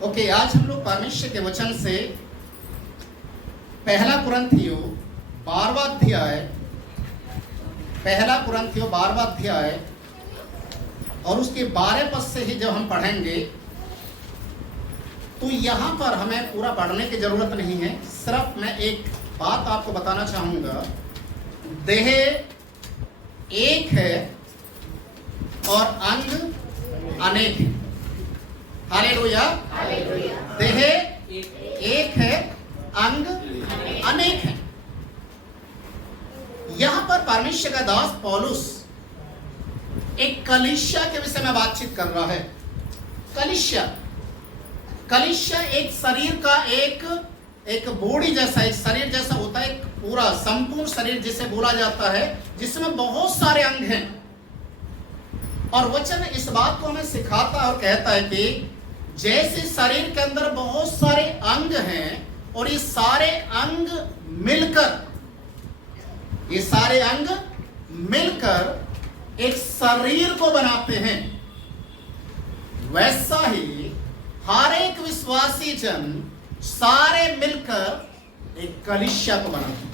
Okay, आज हम लोग परमेश्वर के वचन से पहला कुरिन्थियों 12वां अध्याय और उसके 12 पद से ही जब हम पढ़ेंगे तो यहाँ पर हमें पूरा पढ़ने की जरूरत नहीं है। सिर्फ मैं एक बात आपको बताना चाहूंगा, देह एक है और अंग अनेक है। हालेलुया। देह एक है, अंग अनेक है। यहां पर परमेश्वर का दास पौलुस एक कलीसिया के विषय में बातचीत कर रहा है। कलीसिया एक शरीर का एक बॉडी जैसा, एक शरीर जैसा होता है, एक पूरा संपूर्ण शरीर जिसे बोला जाता है, जिसमें बहुत सारे अंग हैं। और वचन इस बात को हमें सिखाता और कहता है कि जैसे शरीर के अंदर बहुत सारे अंग हैं और ये सारे अंग मिलकर एक शरीर को बनाते हैं, वैसा ही हर एक विश्वासी जन सारे मिलकर एक कलीसिया को बनाते हैं।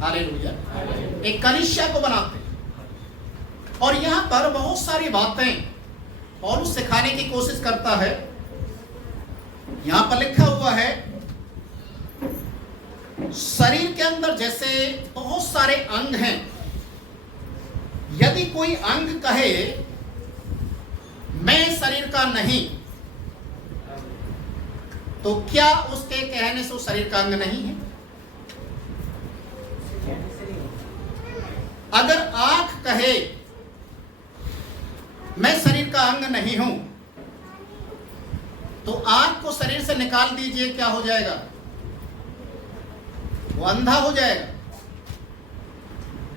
हालेलुया। एक कलीसिया को बनाते हैं। और यहां पर बहुत सारी बातें पौलुस सिखाने की कोशिश करता है। यहां पर लिखा हुआ है, शरीर के अंदर जैसे बहुत सारे अंग हैं, यदि कोई अंग कहे मैं शरीर का नहीं, तो क्या उसके कहने से वो शरीर का अंग नहीं है? अगर आंख कहे मैं शरीर का अंग नहीं हूं, तो आंख को शरीर से निकाल दीजिए, क्या हो जाएगा? वो अंधा हो जाएगा,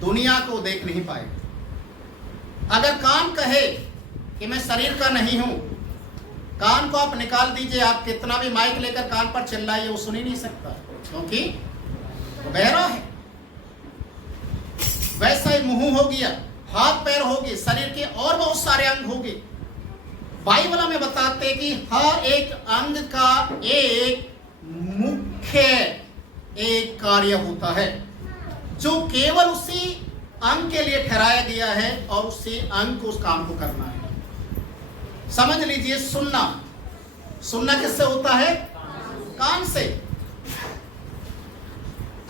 दुनिया को देख नहीं पाएगा। अगर कान कहे कि मैं शरीर का नहीं हूं, कान को आप निकाल दीजिए, आप कितना भी माइक लेकर कान पर चिल्लाइए, वो सुन ही नहीं सकता, क्योंकि वो बहरा है। वैसा ही मुंह हो गया, हाथ पैर होगी, शरीर के और बहुत सारे अंग होंगे। बाइबल में बताते कि हर एक अंग का एक मुख्य एक कार्य होता है, जो केवल उसी अंग के लिए ठहराया गया है और उसी अंग को उस काम को करना है। समझ लीजिए, सुनना किससे होता है? कान से।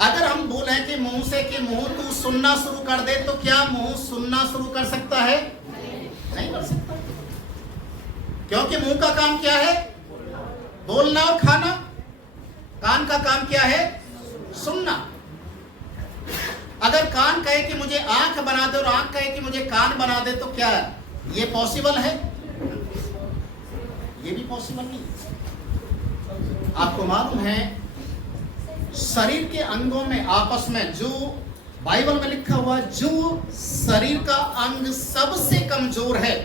अगर हम बोले कि मुंह से कि मुंह तू सुनना शुरू कर दे, तो क्या मुंह सुनना शुरू कर सकता है? नहीं कर सकता, क्योंकि मुंह का काम क्या है? बोलना और खाना। कान का काम क्या है? सुनना। अगर कान कहे कि मुझे आंख बना दे और आंख कहे कि मुझे कान बना दे, तो क्या ये पॉसिबल है? ये भी पॉसिबल नहीं। आपको मालूम है, शरीर के अंगों में आपस में जो बाइबल में लिखा हुआ, जो शरीर का अंग सबसे कमजोर है,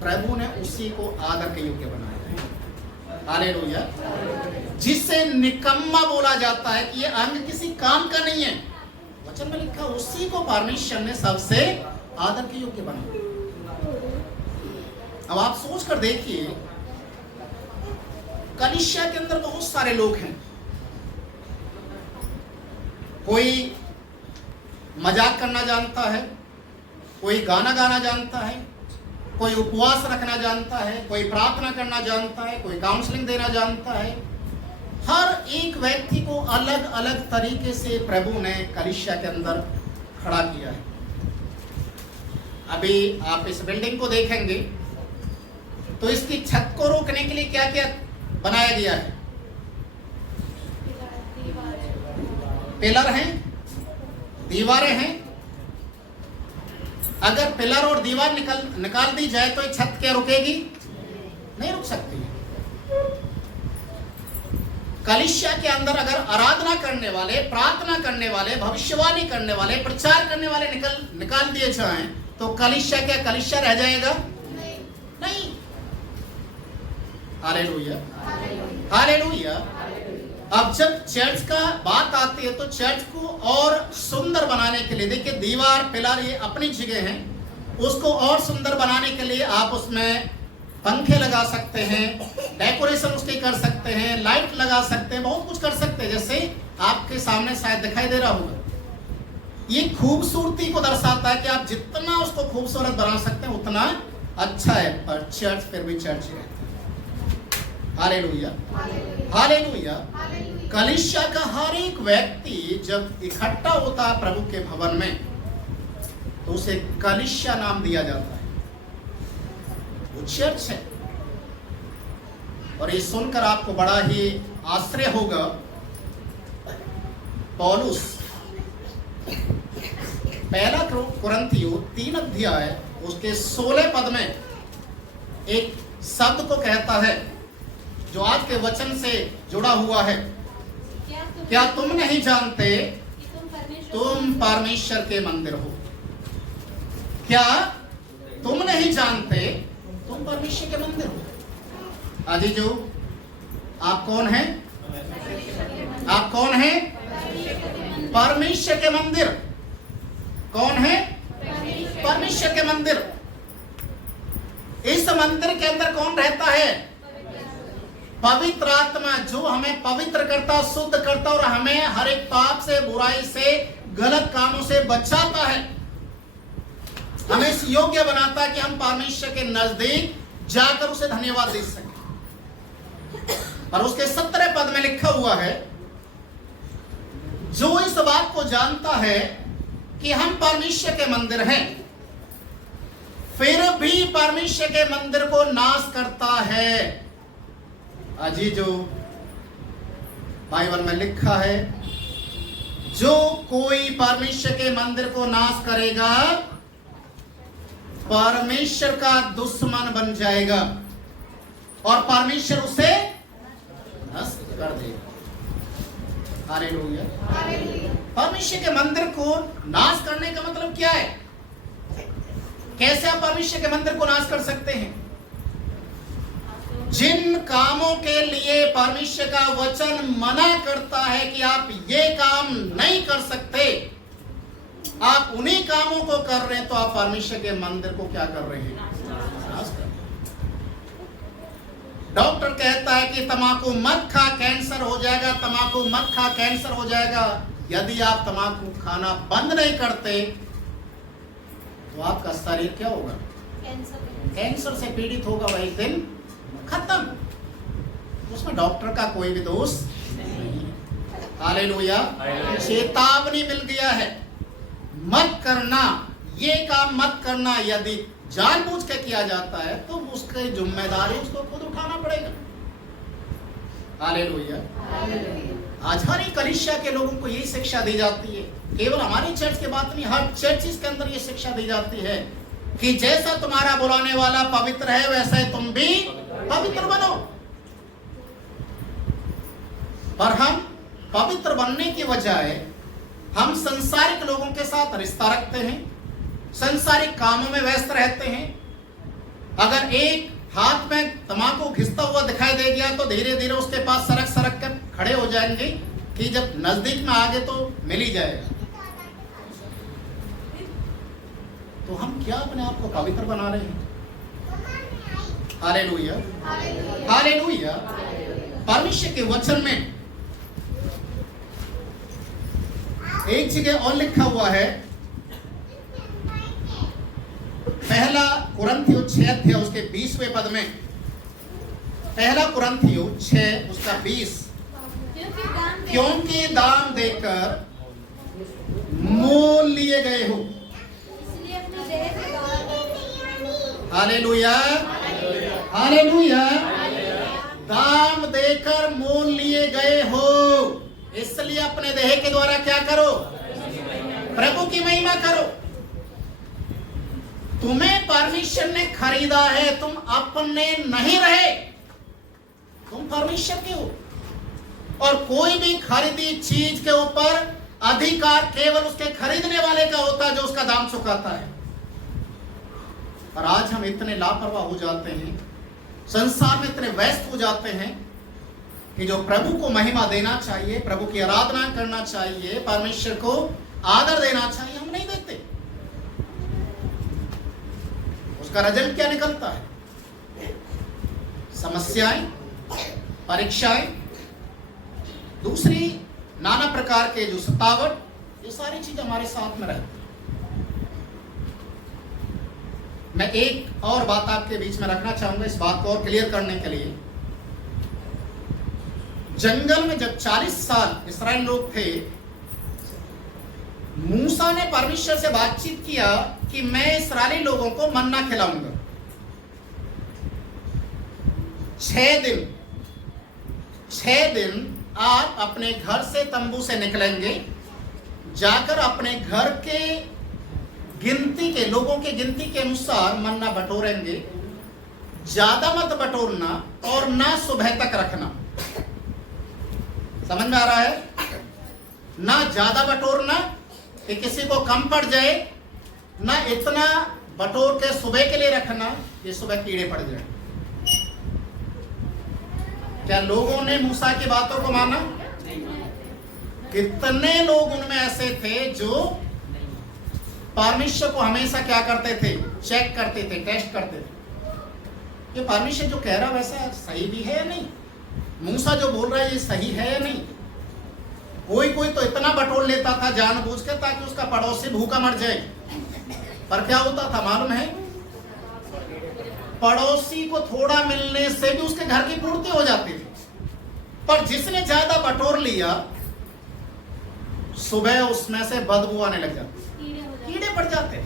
प्रभु ने उसी को आदर के योग्य बनाया है। हालेलुया। जिसे निकम्मा बोला जाता है कि ये अंग किसी काम का नहीं है, वचन में लिखा, उसी को परमेश्वर ने सबसे आदर के योग्य बनाया। अब आप सोच कर देखिए, कलीसिया के अंदर बहुत सारे लोग हैं। कोई मजाक करना जानता है, कोई गाना गाना जानता है, कोई उपवास रखना जानता है, कोई प्रार्थना करना जानता है, कोई काउंसलिंग देना जानता है। हर एक व्यक्ति को अलग अलग तरीके से प्रभु ने कलीसिया के अंदर खड़ा किया है। अभी आप इस बिल्डिंग को देखेंगे तो इसकी छत को रोकने के लिए क्या क्या बनाया गया है? पिलर हैं, दीवारें हैं। अगर पिलर और दीवार निकाल दी जाए तो ये छत क्या रुकेगी? नहीं रुक सकती है। कलीसिया के अंदर अगर आराधना करने वाले, प्रार्थना करने वाले, भविष्यवाणी करने वाले, प्रचार करने वाले निकाल दिए जाएं, तो कलीसिया क्या कलीसिया रह जाएगा? नहीं। हालेलुया। हालेलुया। अब जब चर्च का बात आती है तो चर्च को और सुंदर बनाने के लिए, देखिए दीवार पिलर ये अपनी जगह हैं, उसको और सुंदर बनाने के लिए आप उसमें पंखे लगा सकते हैं, डेकोरेशन उसके कर सकते हैं, लाइट लगा सकते हैं, बहुत कुछ कर सकते हैं। जैसे आपके सामने शायद दिखाई दे रहा होगा, ये खूबसूरती को दर्शाता है कि आप जितना उसको खूबसूरत बना सकते हैं उतना अच्छा है। पर चर्च फिर भी चर्च है। Hallelujah, hallelujah. कलीसिया का हर एक व्यक्ति जब इकट्ठा होता है प्रभु के भवन में, तो उसे कलीसिया नाम दिया जाता है, वो चर्च है। और ये सुनकर आपको बड़ा ही आश्चर्य होगा, पौलुस पहला कुरिन्थियों 3 अध्याय उसके 16 पद में एक शब्द को कहता है जो आज के वचन से जुड़ा हुआ है। क्या तुम नहीं जानते तुम परमेश्वर के मंदिर हो? क्या तुम नहीं जानते तुम परमेश्वर के मंदिर हो? अजीजो, आप कौन हैं? आप कौन हैं? परमेश्वर के मंदिर। कौन है? परमेश्वर के मंदिर। इस मंदिर के अंदर कौन रहता है? पवित्र आत्मा, जो हमें पवित्र करता, शुद्ध करता और हमें हर एक पाप से, बुराई से, गलत कामों से बचाता है, हमें इस योग्य बनाता है कि हम परमेश्वर के नजदीक जाकर उसे धन्यवाद दे सकें। और उसके 17 पद में लिखा हुआ है, जो इस बात को जानता है कि हम परमेश्वर के मंदिर हैं, फिर भी परमेश्वर के मंदिर को नाश करता है। अजीजो, बाइबल में लिखा है, जो कोई परमेश्वर के मंदिर को नाश करेगा परमेश्वर का दुश्मन बन जाएगा और परमेश्वर उसे नष्ट कर देगा। हालेलुया। परमेश्वर के मंदिर को नाश करने का मतलब क्या है? कैसे आप परमेश्वर के मंदिर को नाश कर सकते हैं? जिन कामों के लिए परमेश्वर का वचन मना करता है कि आप ये काम नहीं कर सकते, आप उन्हीं कामों को कर रहे हैं, तो आप परमेश्वर के मंदिर को क्या कर रहे हैं? नाश कर रहे हैं। डॉक्टर कहता है कि तंबाकू मत खा, कैंसर हो जाएगा, तंबाकू मत खा, कैंसर हो जाएगा। यदि आप तंबाकू खाना बंद नहीं करते तो आपका शरीर क्या होगा? कैंसर से पीड़ित होगा, वही दिन खत्म। उसमें डॉक्टर का कोई भी दोष नहीं है। हालेलुया। चेतावनी मिल गया है, मत करना, ये काम मत करना। यदि जानबूझ के किया जाता है तो उसकी जिम्मेदारी उसको खुद उठाना पड़ेगा। हालेलुया। आज हर एक कलीसिया के लोगों को यही शिक्षा दी जाती है, केवल हमारी चर्च के बात नहीं, हर चर्च के अंदर ये शिक्षा दी जाती है कि जैसा तुम्हारा बुलाने वाला पवित्र है वैसा ही तुम भी पवित्र बनो। पर हम पवित्र बनने की बजाय हम संसारिक लोगों के साथ रिश्ता रखते हैं, संसारिक कामों में व्यस्त रहते हैं। अगर एक हाथ में तंबाकू घिसता हुआ दिखाई दे गया तो धीरे धीरे उसके पास सरक सरक कर खड़े हो जाएंगे कि जब नजदीक में आगे तो मिल ही जाएगा। तो हम क्या अपने आप को पवित्र बना रहे हैं? Hallelujah, hallelujah. परमेश्वर के वचन में एक जगह और लिखा हुआ है, पहला कुरिन्थियों 6 अध्याय उसके 20वें पद में, पहला कुरिन्थियों 6 उसका 20, क्योंकि दाम देकर मोल लिए गए हो। Hallelujah, hallelujah. दाम देकर मोल लिए गए हो, इसलिए अपने देह के द्वारा क्या करो? प्रभु की महिमा करो। तुम्हें परमेश्वर ने खरीदा है, तुम अपने नहीं रहे, तुम परमेश्वर के हो। और कोई भी खरीदी चीज के ऊपर अधिकार केवल उसके खरीदने वाले का होता है जो उसका दाम चुकाता है। पर आज हम इतने लापरवाह हो जाते हैं, संसार में इतने व्यस्त हो जाते हैं कि जो प्रभु को महिमा देना चाहिए, प्रभु की आराधना करना चाहिए, परमेश्वर को आदर देना चाहिए, हम नहीं देते। उसका रिजल्ट क्या निकलता है? समस्याएं, परीक्षाएं, दूसरी नाना प्रकार के जो सतावट, ये सारी चीज हमारे साथ में रहती है। मैं एक और बात आपके बीच में रखना चाहूंगा इस बात को और क्लियर करने के लिए। जंगल में जब 40 साल इस्राएल लोग थे, मूसा ने परमेश्वर से बातचीत किया कि मैं इस्राएली लोगों को मन्ना खिलाऊंगा। 6 दिन आप अपने घर से तंबू से निकलेंगे, जाकर अपने घर के गिनती के लोगों के गिनती के अनुसार मन्ना बटोरेंगे। ज्यादा मत बटोरना और ना सुबह तक रखना। समझ में आ रहा है? ना ज्यादा बटोरना कि किसी को कम पड़ जाए, ना इतना बटोर के सुबह के लिए रखना कि सुबह कीड़े पड़ जाए। क्या लोगों ने मूसा की बातों को माना? कितने लोग उनमें ऐसे थे जो परमेश्वर को हमेशा क्या करते थे? चेक करते थे, टेस्ट करते थे। ये परमेश्वर जो कह रहा है वैसा सही भी है या नहीं? मूसा जो बोल रहा है ये सही है या नहीं? कोई तो इतना बटोर लेता था जानबूझ के ताकि उसका पड़ोसी भूखा मर जाए। पर क्या होता था मालूम है? पड़ोसी को थोड़ा मिलने से भी उसके घर की पूर्ति हो जाती थी। पर जिसने ज्यादा बटोर लिया, सुबह उसमें से बदबू आने लग जाती, कीड़े पड़ जाते।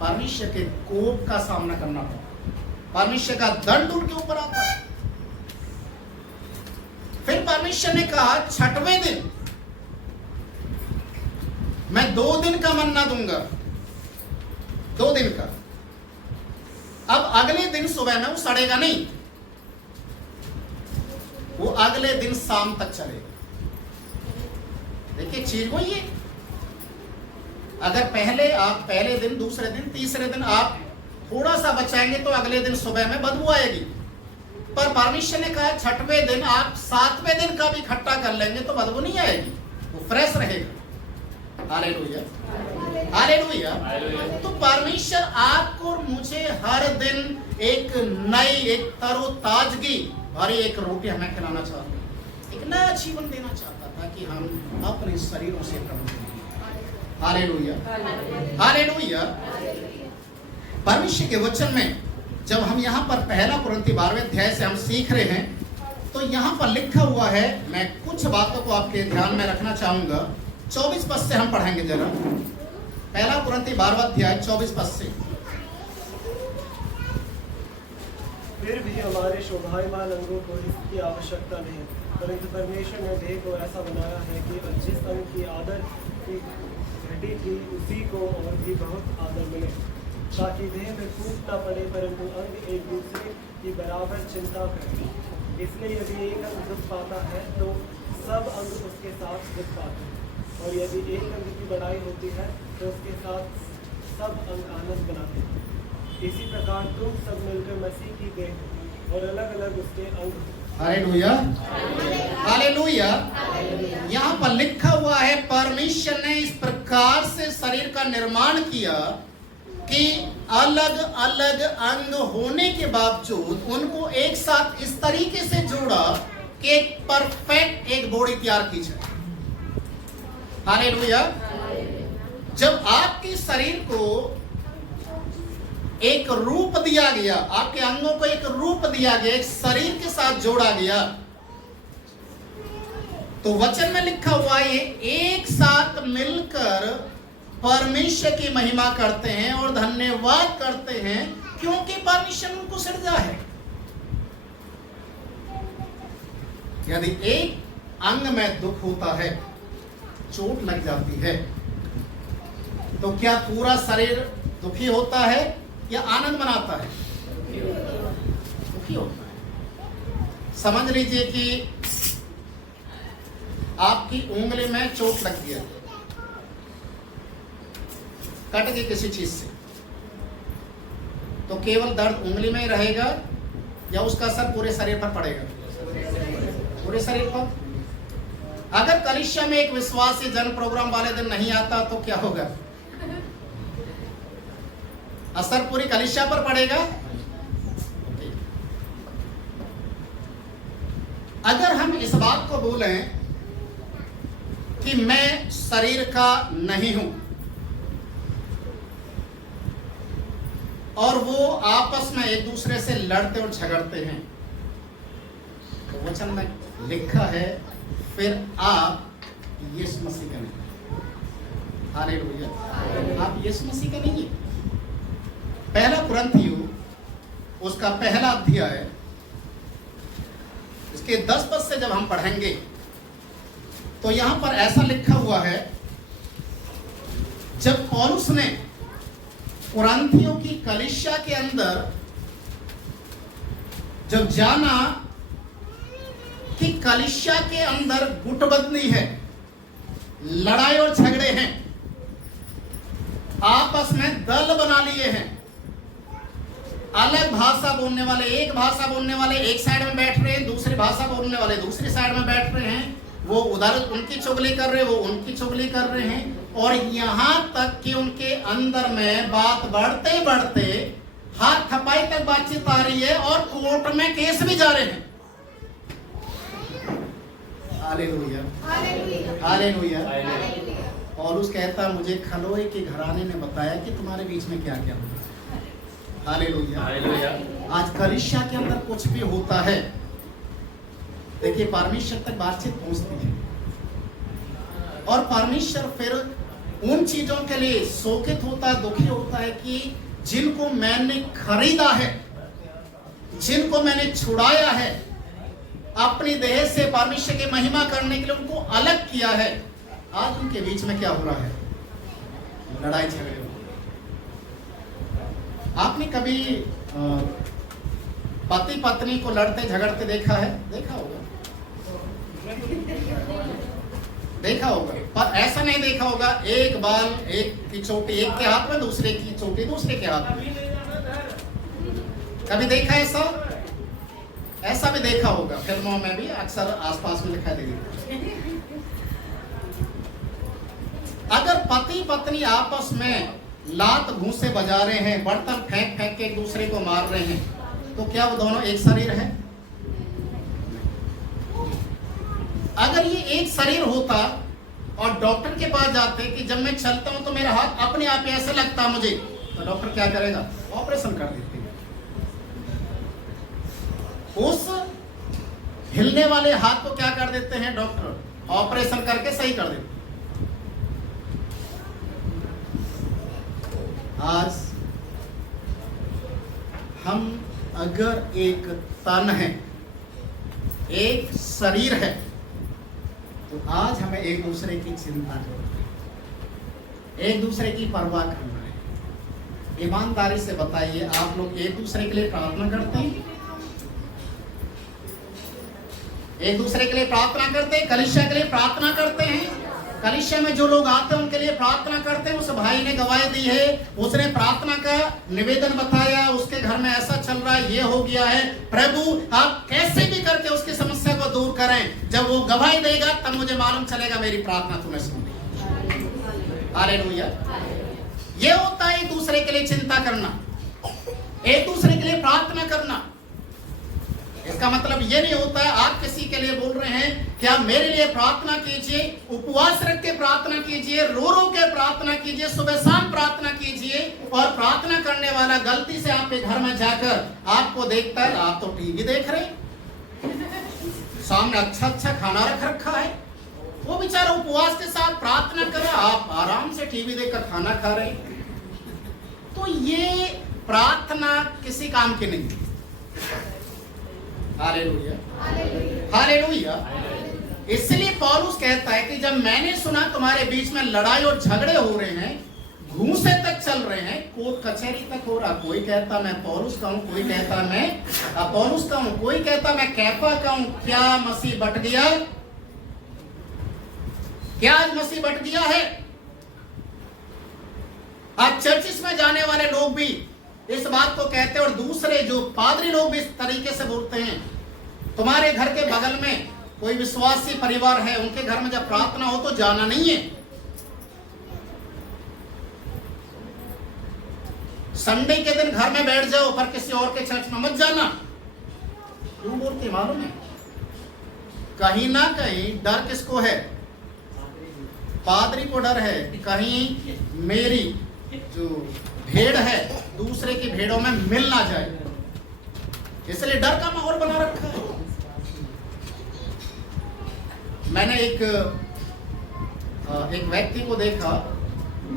परमेश्वर के कोप का सामना करना पड़ा, परमेश्वर का दंड उनके ऊपर आता है। फिर परमेश्वर ने कहा 6वें दिन मैं 2 दिन का मन्ना दूंगा, 2 दिन का। अब अगले दिन सुबह में वो सड़ेगा नहीं, वो अगले दिन शाम तक चलेगा। देखिए चीज वही है। अगर पहले दिन, दूसरे दिन, तीसरे दिन आप थोड़ा सा बचाएंगे तो अगले दिन सुबह में बदबू आएगी। पर परमेश्वर ने कहा 6वें दिन आप 7वें दिन का भी इकट्ठा कर लेंगे तो बदबू नहीं आएगी, वो फ्रेश रहेगा। Hallelujah, hallelujah. तो परमेश्वर आपको और मुझे हर दिन एक नई, एक तरोताजगी भरी एक रोटी हमें खिलाना चाहता है, एक नया जीवन देना चाहता था कि हम अपने शरीरों से प्रभु। Hallelujah, hallelujah. परमेश्वर के वचन में जब हम यहाँ पर 1 कुरिन्थी 12वें अध्याय से हम सीख रहे हैं, तो यहाँ पर लिखा हुआ है, मैं कुछ बातों को आपके ध्यान में रखना चाहूंगा। 24 पद से हम पढ़ेंगे जरा। 1 कुरिन्थी 12वां अध्याय 24 पद से। फिर भी हमारे शोभायमान अंगों को इसकी आवश्यकता नहीं, परंतु परमेश्वर ने देह को ऐसा बनाया है कि जिस अंग की आदर की घटी थी उसी को और भी बहुत आदर मिले, ताकि देह में फूट न पड़े, परंतु अंग एक दूसरे की बराबर चिंता करें। इसलिए यदि एक अंग दुख पाता है तो सब अंग उसके साथ दुख पाते हैं, और यदि एक अंग की बड़ाई होती है तो उसके साथ सब अंग आनंद बनाते हैं। इसी प्रकार तुम सब मिलकर मसीह की देह और अलग अलग उसके अंग। Hallelujah, hallelujah. यहाँ पर लिखा हुआ है परमेश्वर ने इस प्रकार से शरीर का निर्माण किया कि अलग अलग अंग होने के बावजूद उनको एक साथ इस तरीके से जोड़ा कि एक परफेक्ट एक बॉडी तैयार की जाए। हालेलुया। जब आपके शरीर को एक रूप दिया गया, आपके अंगों को एक रूप दिया गया, एक शरीर के साथ जोड़ा गया, तो वचन में लिखा हुआ ये एक साथ मिलकर परमेश्वर की महिमा करते हैं और धन्यवाद करते हैं, क्योंकि परमेश्वर उनको सृजा है। यदि एक अंग में दुख होता है, चोट लग जाती है, तो क्या पूरा शरीर दुखी होता है या आनंद मनाता है? दुखी होता है। समझ लीजिए कि आपकी उंगली में चोट लग गया, कट गई किसी चीज से, तो केवल दर्द उंगली में ही रहेगा या उसका असर पूरे शरीर पर पड़ेगा? पूरे शरीर पर। अगर कलीसिया में एक विश्वासी जन प्रोग्राम वाले दिन नहीं आता तो क्या होगा? असर पूरी कलीसिया पर पड़ेगा। बात को बोलें कि मैं शरीर का नहीं हूं, और वो आपस में एक दूसरे से लड़ते और झगड़ते हैं, तो वचन में लिखा है फिर आप यीशु मसीह का नहीं। हालेलुया। आप यीशु मसीह का नहीं है। पहला कुरिन्थियों उसका पहला अध्याय इसके 10 पद से जब हम पढ़ेंगे तो यहां पर ऐसा लिखा हुआ है, जब पौलुस ने कुरिन्थियों की कलीसिया के अंदर जब जाना कि कलीसिया के अंदर गुटबंदी है, लड़ाई और झगड़े हैं, आपस में दल बना लिए हैं, अलग भाषा बोलने वाले एक भाषा बोलने वाले एक साइड में बैठ रहे हैं, दूसरी भाषा बोलने वाले दूसरी साइड में बैठ रहे हैं, वो उधर उनकी चुगली कर रहे हैं, वो उनकी चुगली कर रहे हैं, और यहां तक कि उनके अंदर में बात बढ़ते बढ़ते हाथ थपाई तक बातचीत आ रही है और कोर्ट में केस भी जा रहे हैं। Hallelujah, hallelujah. पौलुस कहता, मुझे खलोए के घराने ने बताया कि तुम्हारे बीच में क्या क्या हुआ। हालेलुया। आज कलीसिया के अंदर कुछ भी होता है, देखिए परमेश्वर तक बातचीत पहुंचती है, और परमेश्वर फिर उन चीजों के लिए शोकित होता है, दुखी होता है कि जिनको मैंने खरीदा है, जिनको मैंने छुड़ाया है, अपनी देह से परमेश्वर की महिमा करने के लिए उनको अलग किया है, आज उनके बीच में क्या हो रहा है? लड़ाई झगड़े हो। आपने कभी पति पत्नी को लड़ते झगड़ते देखा है? देखा होगा, देखा होगा, पर ऐसा नहीं देखा होगा एक बाल एक की चोटी एक के हाथ में, दूसरे की चोटी दूसरे के हाथ में। कभी देखा ऐसा? ऐसा भी देखा होगा, फिल्मों में भी अक्सर आसपास में दिखाई देगी। अगर पति पत्नी आपस में लात घूंसे बजा रहे हैं, बर्तन फेंक फेंक के एक दूसरे को मार रहे हैं, तो क्या वो दोनों एक शरीर है? अगर ये एक शरीर होता और डॉक्टर के पास जाते कि जब मैं चलता हूं तो मेरा हाथ अपने आप ऐसा लगता मुझे, तो डॉक्टर क्या करेगा? ऑपरेशन कर देते हैं। उस हिलने वाले हाथ को क्या कर देते हैं डॉक्टर? ऑपरेशन करके सही कर देते हैं। आज हम अगर एक तन है, एक शरीर है, तो आज हमें एक दूसरे की चिंता करनी है, एक दूसरे की परवाह करना है। ईमानदारी से बताइए, आप लोग एक दूसरे के लिए प्रार्थना करते हैं? एक दूसरे के लिए प्रार्थना करते हैं? कलीसिया के लिए प्रार्थना करते हैं? कलीसिया में जो लोग आते हैं उनके लिए प्रार्थना करते हैं? उस भाई ने गवाही दी है, उसने प्रार्थना का निवेदन बताया, उसके घर में ऐसा चल रहा है, ये हो गया है, प्रभु आप कैसे भी करके उसकी समस्या को दूर करें। जब वो गवाही देगा तब मुझे मालूम चलेगा मेरी प्रार्थना तूने सुनी। हालेलुया। ये होता है एक दूसरे के लिए चिंता करना, एक दूसरे के लिए प्रार्थना करना। इसका मतलब ये नहीं होता है आप किसी के लिए बोल रहे हैं कि आप मेरे लिए प्रार्थना कीजिए, उपवास रख के प्रार्थना कीजिए, रो रो के प्रार्थना कीजिए, सुबह शाम प्रार्थना कीजिए, और प्रार्थना करने वाला गलती से आपके घर में जाकर आपको देखता है आप तो टीवी देख रहे, सामने अच्छा अच्छा खाना रख रखा है, वो बेचारा उपवास के साथ प्रार्थना कर रहा, आप आराम से टीवी देखकर खाना खा रहे। तो ये प्रार्थना किसी काम की नहीं। Hallelujah, hallelujah. इसलिए पौलुस कहता है कि जब मैंने सुना तुम्हारे बीच में लड़ाई और झगड़े हो रहे हैं, घूंसे तक चल रहे हैं, कोर्ट कचहरी तक हो रहा, कोई कहता मैं पौलुस का हूं, कोई कहता मैं अपोलोस का हूं, कोई कहता मैं कैफा का हूं। क्या मसीह बट गया? क्या आज मसीह बट गया है? आज चर्चिस में जाने वाले लोग भी इस बात को कहते हैं, और दूसरे जो पादरी लोग भी इस तरीके से बोलते हैं। तुम्हारे घर के बगल में कोई विश्वासी परिवार है, उनके घर में जब प्रार्थना हो तो जाना नहीं है। संडे के दिन घर में बैठ जाओ, पर किसी और के चर्च में मत जाना। क्यों बोलते मालूम है? कहीं ना कहीं डर किसको है? पादरी को डर है, कहीं मेरी जो भेड़ है दूसरे की भेड़ों में मिल ना जाए, इसलिए डर का माहौल बना रखा है। मैंने एक व्यक्ति को देखा,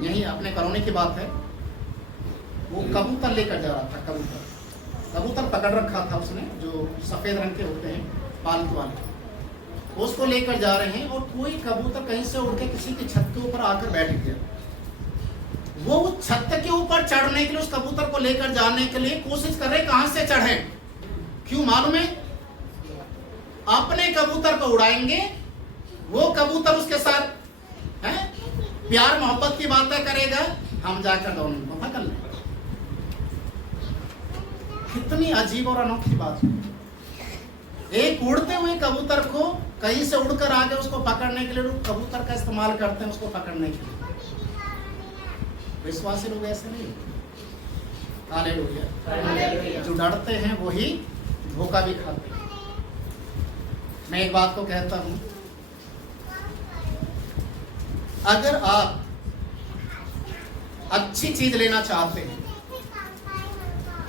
यही अपने कॉलोनी की बात है, वो कबूतर लेकर जा रहा था। कबूतर पकड़ रखा था उसने, जो सफेद रंग के होते हैं पालतू वाले, उसको लेकर जा रहे हैं और कोई कबूतर कहीं से उड़ के किसी की छत के ऊपर आकर बैठ गया। वो उस छत के ऊपर चढ़ने के लिए, उस कबूतर को लेकर जाने के लिए कोशिश कर रहे, कहां से चढ़े। क्यों मालूम है? अपने कबूतर को उड़ाएंगे, वो कबूतर उसके साथ है प्यार मोहब्बत की बातें करेगा, हम जाकर दोनों को पकड़ लेंगे। कितनी अजीब और अनोखी बात है। एक उड़ते हुए कबूतर को कहीं से उड़कर आगे उसको पकड़ने के लिए लोग कबूतर का इस्तेमाल करते हैं उसको पकड़ने के लिए। विश्वासी लोग ऐसे नहीं। हालेलुया। जो डरते हैं वही धोखा भी खाते हैं। मैं एक बात को कहता हूं, अगर आप अच्छी चीज लेना चाहते हैं,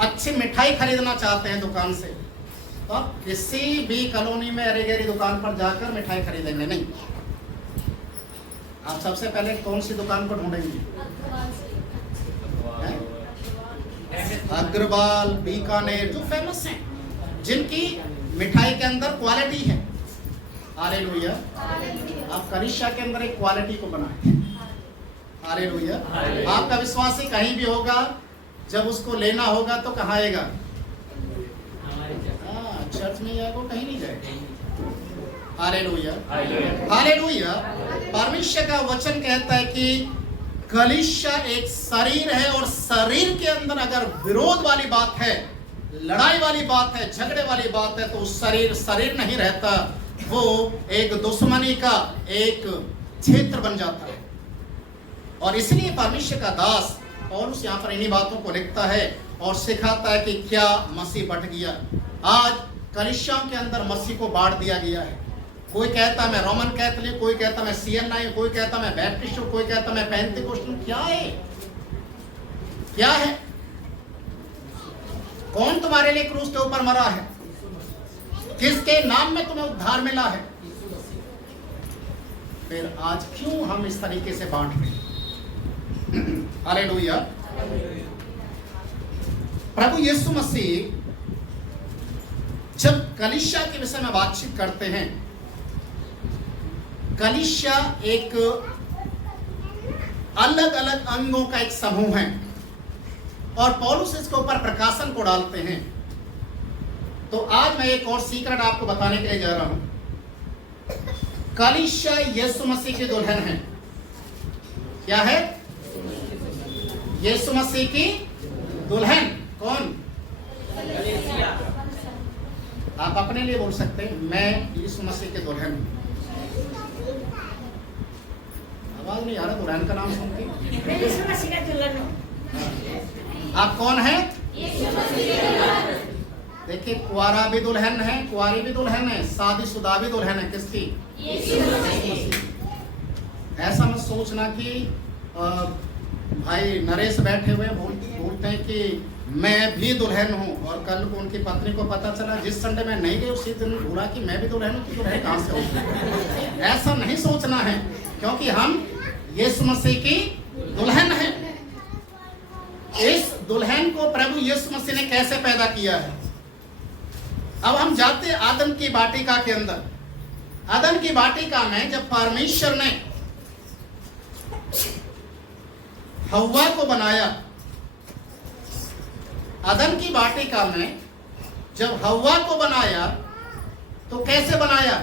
अच्छी मिठाई खरीदना चाहते हैं दुकान से, तो आप किसी भी कॉलोनी में अरे गहरी दुकान पर जाकर मिठाई खरीदेंगे नहीं। आप सबसे पहले कौन सी दुकान पर ढूंढेंगे? अग्रवाल, बीकानेर, जो फेमस हैं, जिनकी मिठाई के अंदर क्वालिटी है। हालेलुया। आप कलिसिया के अंदर एक क्वालिटी को बनाएं। हालेलुया। आपका विश्वासी कहीं भी होगा, जब उसको लेना होगा तो कहाँ आएगा? चर्च में जाएगा, कहीं नहीं जाएगा। हालेलुया। हालेलुया। परमेश्वर का वचन कहता है कि कलीसिया एक शरीर है, और शरीर के अंदर अगर विरोध वाली बात है, लड़ाई वाली बात है, झगड़े वाली बात है, तो उस शरीर नहीं रहता, वो एक दुश्मनी का एक क्षेत्र बन जाता है। और इसलिए परमेश्वर का दास पौलुस यहाँ पर इन्हीं बातों को लिखता है और सिखाता है कि क्या मसीह बट गया। आज कलीसियाओं के अंदर मसीह को बांट दिया गया है। कोई कहता मैं रोमन कैथोलिक, कोई कहता मैं CNI, कोई कहता मैं बैप्टिस्ट हूं, कोई कहता मैं पेंटिकोस्टल। क्या है? क्या है? कौन तुम्हारे लिए क्रूस के ऊपर मरा है? किसके नाम में तुम्हें उद्धार मिला है? फिर आज क्यों हम इस तरीके से बांट रहे हैं? हालेलुया। प्रभु यीशु मसीह जब कलीसिया के विषय में बातचीत करते हैं, कलीसिया एक अलग अलग अंगों का एक समूह है, और पौलुस इसके ऊपर प्रकाशन को डालते हैं। तो आज मैं एक और सीक्रेट आपको बताने के लिए जा रहा हूं। कलीसिया यीशु मसीह की दुल्हन है। क्या है? यीशु मसीह की दुल्हन। कौन? आप अपने लिए बोल सकते हैं, मैं यीशु मसीह के दुल्हन हूं। आवाज नहीं आ रहा दुल्हन का नाम सुन के? यीशु मसीह का दुल्हन हूं। आप कौन है? यीशु मसीह का दुल्हन। देखिए, कुआरा भी दुल्हन है, कुआरी भी दुल्हन है, शादीशुदा भी दुल्हन है। किसकी? यीशु मसीह। ऐसा मत सोचना कि भाई नरेश बैठे हुए बोलते हैं कि मैं भी दुल्हन हूँ, और कल को उनकी पत्नी को पता चला जिस संडे में नहीं गई उसी दिन बोला कि मैं भी दुल्हन हूँ, तो दुल्हन कहाँ से होगी? ऐसा नहीं सोचना है, क्योंकि हम यीशु मसीह की दुल्हन हैं। इस दुल्हन को प्रभु यीशु मसीह ने कैसे पैदा किया है? अब हम जाते हैं आदम की वाटिका के अंदर। आदम की वाटिका में जब परमेश्वर ने हव्वा को बनाया, आदम की वाटिका में जब हव्वा को बनाया, तो कैसे बनाया?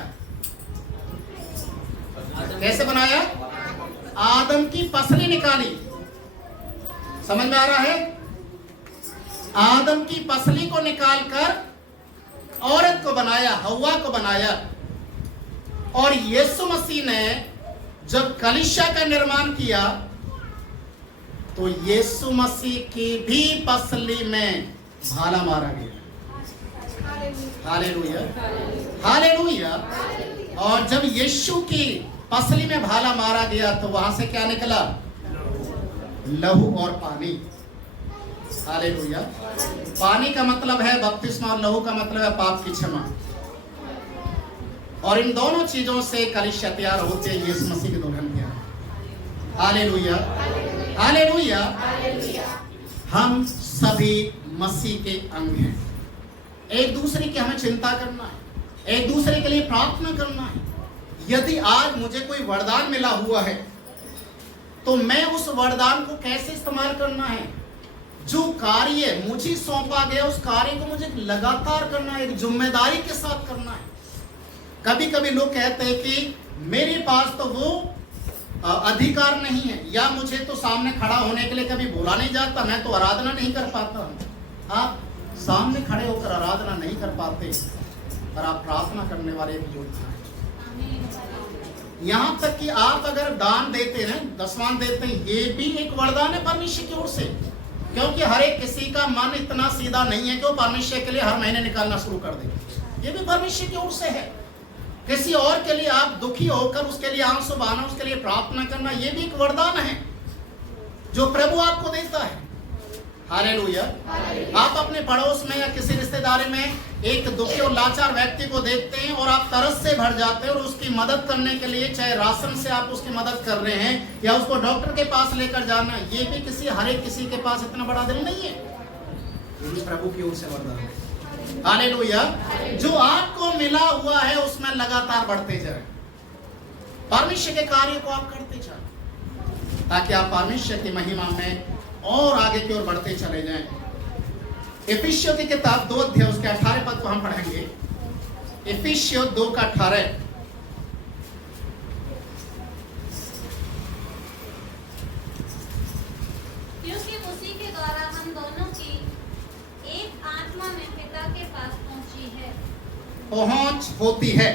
कैसे बनाया? आदम की पसली निकाली। समझ में आ रहा है? आदम की पसली को निकालकर औरत को बनाया, हव्वा को बनाया। और यीशु मसीह ने जब कलीसिया का निर्माण किया, तो यीशु मसीह की भी पसली में भाला मारा गया। हालेलुया। हालेलुया। और जब यीशु की पसली में भाला मारा गया तो वहां से क्या निकला? लहू और पानी। हालेलुया। पानी का मतलब है बपतिस्मा और लहू का मतलब है पाप की क्षमा। और इन दोनों चीजों से कलीसिया तैयार होते हैं यीशु मसीह की दुल्हन के यहाँ। Hallelujah, hallelujah. हम सभी मसीह के अंग हैं। एक दूसरे की हमें चिंता करना है, एक दूसरे के लिए प्रार्थना करना है। यदि आज मुझे कोई वरदान मिला हुआ है तो मैं उस वरदान को कैसे इस्तेमाल करना है? जो कार्य मुझे सौंपा गया उस कार्य को मुझे लगातार करना है, एक जिम्मेदारी के साथ करना है। कभी कभी लोग कहते हैं कि मेरे पास तो वो अधिकार नहीं है, या मुझे तो सामने खड़ा होने के लिए कभी बोला नहीं जाता, मैं तो आराधना नहीं कर पाता। आप सामने खड़े होकर आराधना नहीं कर पाते पर आप प्रार्थना करने वाले एक योद्धा हैं। यहाँ तक कि आप अगर दान देते हैं, दसवां देते हैं, ये भी एक वरदान है परमेश्वर की ओर से। क्योंकि हर एक किसी का मन इतना सीधा नहीं है कि वो परमेश्वर के लिए हर महीने निकालना शुरू कर दे। ये भी परमेश्वर की ओर से है। किसी और के लिए आप दुखी होकर उसके लिए आंसू बहाना, उसके लिए प्रार्थना करना, ये भी एक वरदान है जो प्रभु आपको देता है। हालेलुया। आप अपने पड़ोस में या किसी रिश्तेदारी में एक दुखी और लाचार व्यक्ति को देखते हैं और आप तरस से भर जाते हैं और उसकी मदद करने के लिए, चाहे राशन से आप उसकी मदद कर रहे हैं या उसको डॉक्टर के पास लेकर जाना, ये भी हर एक किसी के पास इतना बड़ा दिल नहीं है। ये भी प्रभु की ओर से वरदान है। हालेलुया। जो आपको मिला हुआ है उसमें लगातार बढ़ते जाए, परमेश्वर के कार्य को आप करते जाए ताकि आप परमेश्वर की महिमा में और आगे की ओर बढ़ते चले जाएं। इफिसियों की किताब 2 अध्याय उसके 18 पद को हम पढ़ेंगे। इफिसियों 2 का 18। क्योंकि उसी के द्वारा हम दोनों की एक आत्मा में पिता के पास पहुंच होती है।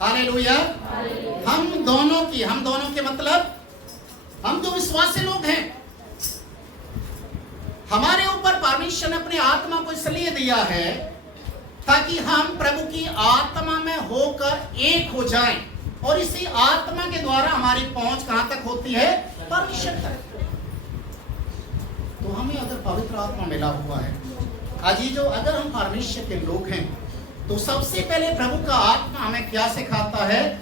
हालेलुया। हम दोनों के मतलब हम जो विश्वासी लोग हैं, हमारे ऊपर परमेश्वर ने अपनी आत्मा को इसलिए दिया है ताकि हम प्रभु की आत्मा में होकर एक हो जाएं, और इसी आत्मा के द्वारा हमारी पहुंच कहां तक होती है? परमेश्वर तक। तो हमें अगर पवित्र आत्मा मिला हुआ है, अजीजों, अगर हम परमेश्वर के लोग हैं तो सबसे पहले प्रभु का आत्मा हमें क्या सिखाता है?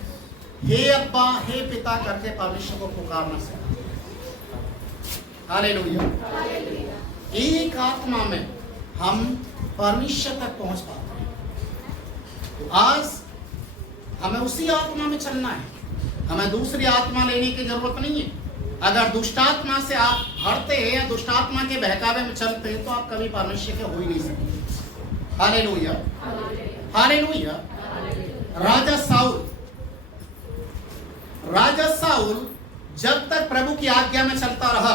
हे अब्बा, हे पिता करके परमेश्वर को पुकारना सिखाता है। हालेलुया। एक आत्मा में हम परमेश्वर तक पहुंच पाते हैं। तो आज हमें उसी आत्मा में चलना है, हमें दूसरी आत्मा लेने की जरूरत नहीं है। अगर दुष्टात्मा से आप हटते हैं या दुष्टात्मा के बहकावे में चलते हैं तो आप कभी परमेश्वर के हो ही नहीं सकते। Hallelujah, hallelujah. राजा साउल जब तक प्रभु की आज्ञा में चलता रहा,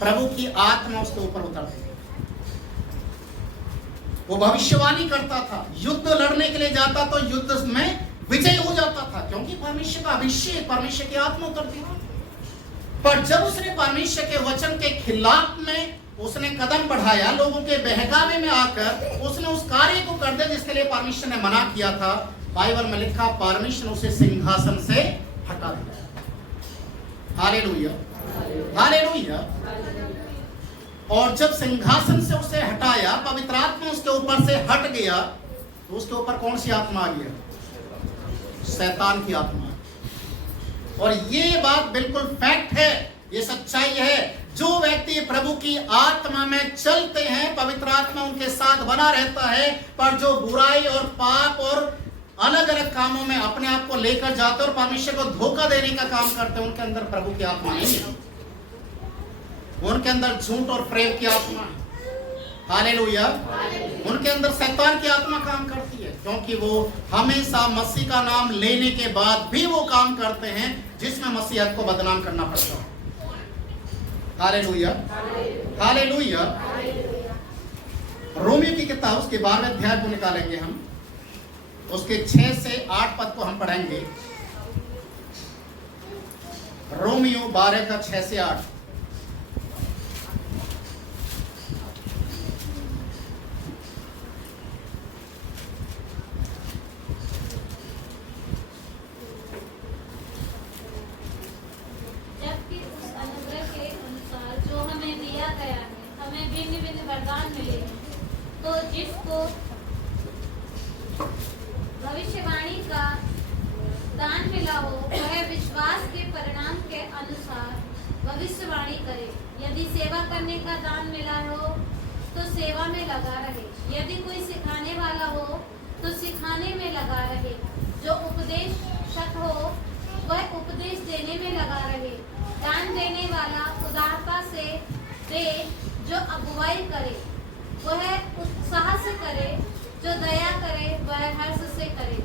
प्रभु की आत्मा उसके ऊपर उतरती थी। वो भविष्यवाणी करता था, युद्ध लड़ने के लिए जाता तो युद्ध में विजय हो जाता था, क्योंकि परमेश्वर का अभिषेक, परमेश्वर की आत्मा उतरती थी। पर जब उसने परमेश्वर के वचन के खिलाफ में उसने कदम बढ़ाया, लोगों के बहकावे में आकर उसने उस कार्य को कर दिया जिसके लिए परमेश्वर ने मना किया था। बाइबल में लिखा, परमेश्वर ने उसे सिंहासन से हटा दिया। Hallelujah, hallelujah. और जब सिंहासन से उसे हटाया, पवित्र आत्मा उसके ऊपर से हट गया, तो उसके ऊपर कौन सी आत्मा आ गया? शैतान की आत्मा। और ये बात बिल्कुल फैक्ट है, ये सच्चाई है। जो व्यक्ति प्रभु की आत्मा में चलते हैं, पवित्र आत्मा उनके साथ बना रहता है, पर जो बुराई और पाप और अलग अलग कामों में अपने आप को लेकर जाते और परमेश्वर को धोखा देने का काम करते हैं, उनके अंदर प्रभु की आत्मा नहीं है, उनके अंदर झूठ और प्रेम की आत्मा है। हालेलुया। उनके अंदर शैतान की आत्मा काम करती है, क्योंकि वो हमेशा मसीह का नाम लेने के बाद भी वो काम करते हैं जिसमें मसीहत को बदनाम करना पड़ता है। Hallelujah, hallelujah. रोमियो की किताब उसके 12वें अध्याय को निकालेंगे हम, उसके 6 से 8 पद को हम पढ़ेंगे। रोमियो 12 का 6 से 8। विभिन्न वरदान मिले हैं, तो जिसको भविष्यवाणी का दान मिला हो वह विश्वास के परिणाम के अनुसार भविष्यवाणी करे। यदि सेवा करने का दान मिला हो तो सेवा में लगा रहे। यदि कोई सिखाने वाला हो तो सिखाने में लगा रहे। जो उपदेशक हो वह उपदेश देने में लगा रहे। दान देने वाला उदारता से दे। जो अगुवाई करे वह उत्साह से करे। जो दया करे वह हर्ष से करे।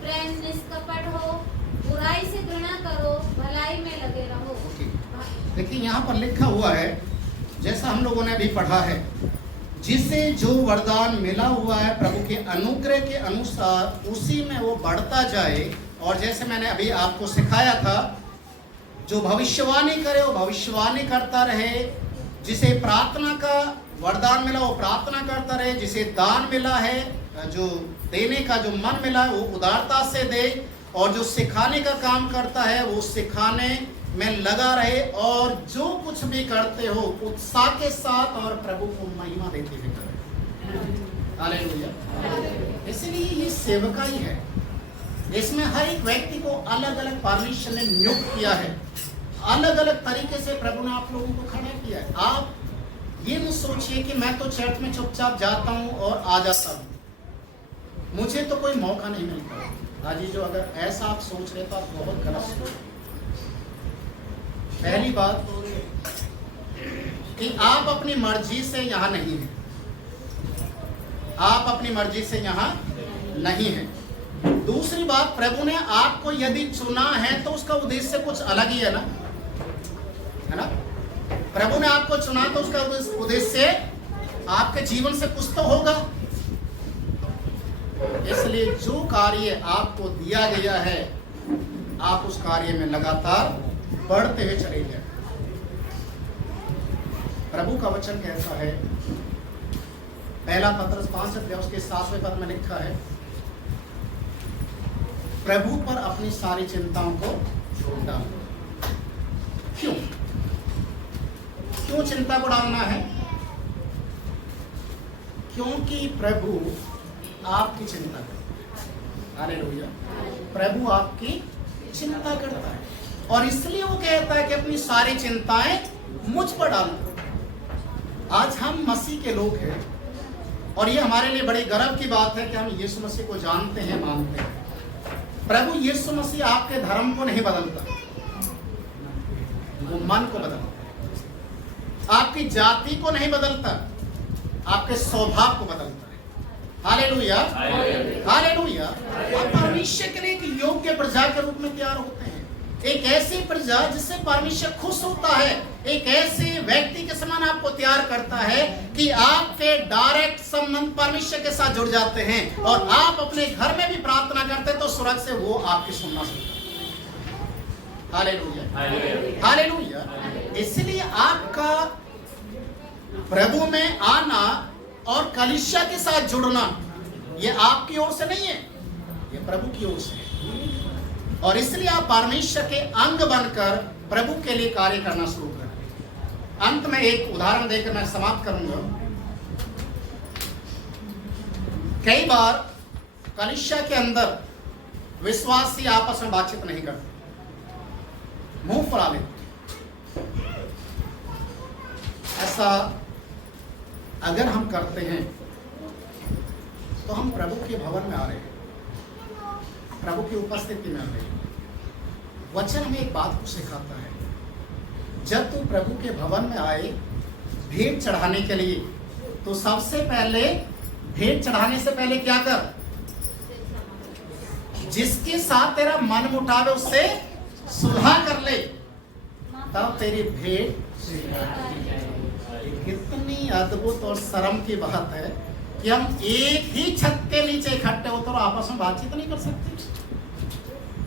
प्रेम निष्कपट हो, बुराई से घृणा करो, भलाई में लगे रहो। देखिए यहाँ पर लिखा हुआ है, जैसा हम लोगों ने अभी पढ़ा है, जिसे जो वरदान मिला हुआ है प्रभु के अनुग्रह के अनुसार उसी में वो बढ़ता जाए। और जैसे मैंने अभी आपको सिखाया था, जो भविष्यवाणी करे वो भविष्यवाणी करता रहे। जिसे प्रार्थना का वरदान मिला वो प्रार्थना करता रहे। जिसे दान मिला है, जो देने का जो मन मिला है वो उदारता से दे। और जो सिखाने का काम करता है वो सिखाने में लगा रहे। और जो कुछ भी करते हो उत्साह के साथ और प्रभु को महिमा देते हुए करें। हालेलुया। इसलिए ये सेवकाई है। इसमें हर एक व्यक्ति को अलग अलग परमेश्वर ने नियुक्त किया है। अलग अलग तरीके से प्रभु ने आप लोगों को खड़ा किया है। आप ये मत सोचिए कि मैं तो चर्च में चुपचाप जाता हूँ और आ जाता हूँ, मुझे तो कोई मौका नहीं मिलता। हाजी जो अगर ऐसा आप सोच रहे तो आप बहुत गलत सोच रहे। पहली बात कि आप अपनी मर्जी से यहाँ नहीं हैं। आप अपनी मर्जी से यहाँ नहीं हैं। दूसरी बात, प्रभु ने आपको यदि चुना है तो उसका उद्देश्य कुछ अलग ही है ना। प्रभु ने आपको चुना तो उसका उद्देश्य आपके जीवन से कुछ तो होगा। इसलिए जो कार्य आपको दिया गया है आप उस कार्य में लगातार बढ़ते हुए चले जाए। प्रभु का वचन कहता है, पहला पत्रस 5 अध्याय उसके 7वें पद में लिखा है, प्रभु पर अपनी सारी चिंताओं को छोड़ डालो। क्यों चिंता को डालना है? क्योंकि प्रभु आपकी चिंता करता है। हालेलुया। प्रभु आपकी चिंता करता है और इसलिए वो कहता है कि अपनी सारी चिंताएं मुझ पर डाल दो। आज हम मसीह के लोग हैं और ये हमारे लिए बड़े गर्व की बात है कि हम यीशु मसीह को जानते हैं, मानते हैं। प्रभु यीशु मसीह आपके धर्म को नहीं बदलता, वो मन को बदलता है। आपकी जाति को नहीं बदलता, आपके स्वभाव को बदलता है। Hallelujah, hallelujah. आप परमेश्वर के लिए एक योग्य प्रजा के रूप में तैयार होते हैं। एक ऐसी प्रजा जिससे परमेश्वर खुश होता है। एक ऐसे व्यक्ति के समान आपको तैयार करता है कि आपके डायरेक्ट संबंध परमेश्वर के साथ जुड़ जाते हैं और आप अपने घर में भी प्रार्थना करते हैं तो स्वर्ग से वो आपकी सुनना शुरू करता है। Hallelujah, hallelujah. इसलिए आपका प्रभु में आना और कलीसिया के साथ जुड़ना ये आपकी ओर से नहीं है, ये प्रभु की ओर से है। और इसलिए आप परमेश्वर के अंग बनकर प्रभु के लिए कार्य करना शुरू करें। अंत में एक उदाहरण देकर मैं समाप्त करूंगा। कई बार कलीसिया के अंदर विश्वासी आपस में बातचीत नहीं करते, मुंह फुला लेते। ऐसा अगर हम करते हैं तो हम प्रभु के भवन में आ रहे हैं, प्रभु की उपस्थिति में आ रहे हैं। वचन हमें एक बात को सिखाता है, जब तू प्रभु के भवन में आए भेंट चढ़ाने के लिए तो सबसे पहले भेंट चढ़ाने से पहले क्या कर, जिसके साथ तेरा मन मुटाव है उससे सुलह कर ले, तब तेरी भेंट। कितनी अद्भुत और शर्म की बात है कि हम एक ही छत के नीचे इकट्ठे होकर आपस में बातचीत नहीं कर सकते।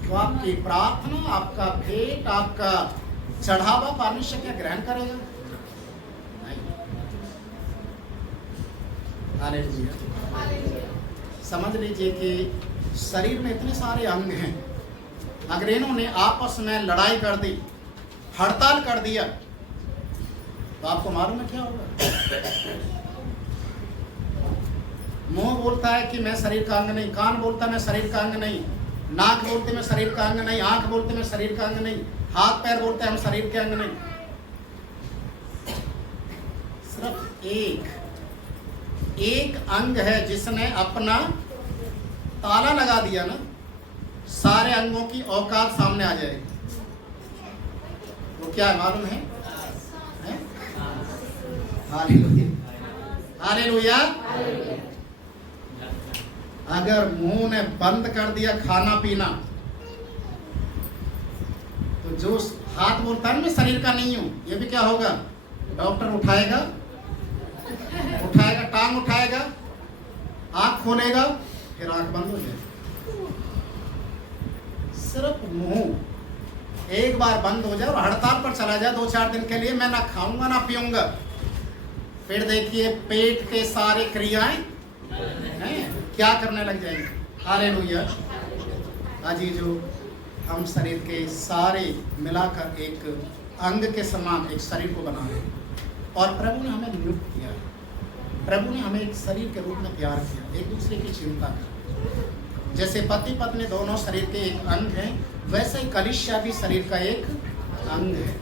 तो आपकी प्रार्थना, आपका भेंट, आपका चढ़ावा परमेश्वर क्या ग्रहण करेगा? नहीं। हालेलुया। समझ लीजिए कि शरीर में इतने सारे अंग हैं, अगर इन्होंने आपस में लड़ाई कर दी, हड़ताल कर दिया, तो आपको मालूम है क्या होगा? मुंह बोलता है कि मैं शरीर का अंग नहीं, कान बोलता मैं शरीर का अंग नहीं, नाक बोलते मैं शरीर का अंग नहीं, आंख बोलते मैं शरीर का अंग नहीं, हाथ पैर बोलते हम शरीर के अंग नहीं। सिर्फ एक अंग है जिसने अपना ताला लगा दिया ना, सारे अंगों की औकात सामने आ जाएगी। वो क्या है मालूम है? Hallelujah, hallelujah. अगर मुंह ने बंद कर दिया खाना पीना, तो जो हाथ बोलता है ना मैं शरीर का नहीं हूं, ये भी क्या होगा? डॉक्टर उठाएगा, टांग उठाएगा, आंख खोलेगा, फिर आंख बंद हो जाएगी। सिर्फ मुंह एक बार बंद हो जाए और हड़ताल पर चला जाए 2-4 दिन के लिए, मैं ना खाऊंगा ना पीऊंगा, फिर देखिए पेट के सारे क्रियाएं क्या करने लग जाएंगे। हालेलुया। अजीजो, हम शरीर के सारे मिलाकर एक अंग के समान एक शरीर को बना रहे हैं और प्रभु ने हमें नियुक्त किया है। प्रभु ने हमें एक शरीर के रूप में प्यार किया, एक दूसरे की चिंता कर। जैसे पति पत्नी दोनों शरीर के एक अंग हैं, वैसे ही कलीसिया भी शरीर का एक अंग है।